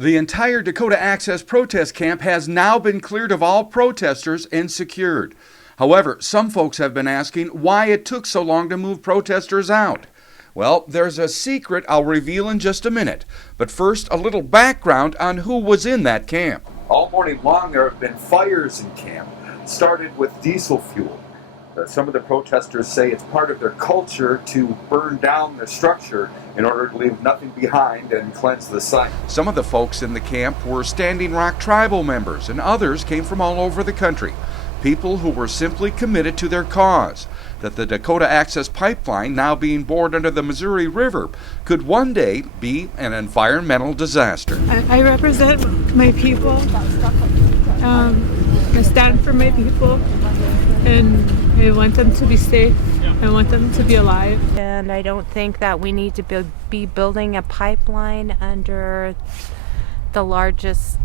The entire Dakota Access protest camp has now been cleared of all protesters and secured. However, some folks have been asking why it took so long to move protesters out. Well, there's a secret I'll reveal in just a minute. But first, a little background on who was in that camp. All morning long, there have been fires in camp. It started with diesel fuel. Some of the protesters say it's part of their culture to burn down their structure in order to leave nothing behind and cleanse the site. Some of the folks in the camp were Standing Rock tribal members, and others came from all over the country. People who were simply committed to their cause, that the Dakota Access Pipeline, now being bored under the Missouri River, could one day be an environmental disaster. I represent my people. I stand for my people, and I want them to be safe. I want them to be alive. And I don't think that we need to be building a pipeline under the largest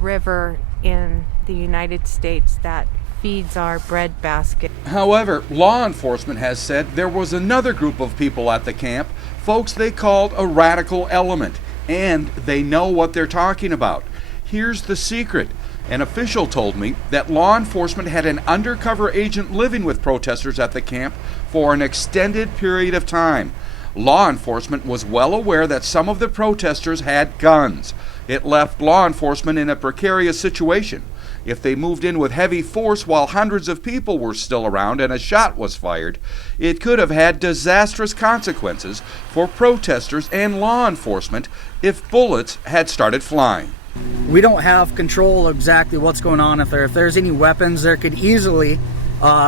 river in the United States that feeds our breadbasket. However, law enforcement has said there was another group of people at the camp, folks they called a radical element, and they know what they're talking about. Here's the secret. An official told me that law enforcement had an undercover agent living with protesters at the camp for an extended period of time. Law enforcement was well aware that some of the protesters had guns. It left law enforcement in a precarious situation. If they moved in with heavy force while hundreds of people were still around and a shot was fired, it could have had disastrous consequences for protesters and law enforcement if bullets had started flying. We don't have control of exactly what's going on. If there's any weapons, there could easily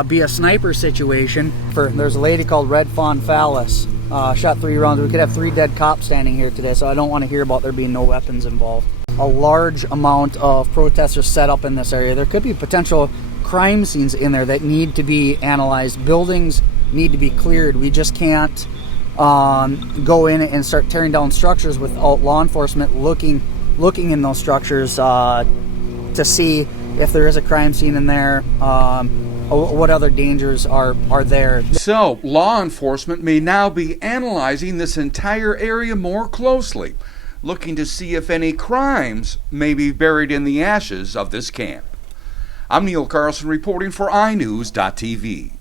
be a sniper situation. There's a lady called Red Fawn Phallus, shot 3 rounds. We could have 3 dead cops standing here today, so I don't want to hear about there being no weapons involved. A large amount of protesters set up in this area. There could be potential crime scenes in there that need to be analyzed. Buildings need to be cleared. We just can't go in and start tearing down structures without law enforcement looking in those structures to see if there is a crime scene in there, what other dangers are there. So, law enforcement may now be analyzing this entire area more closely, looking to see if any crimes may be buried in the ashes of this camp. I'm Neil Carlson reporting for iNews.TV.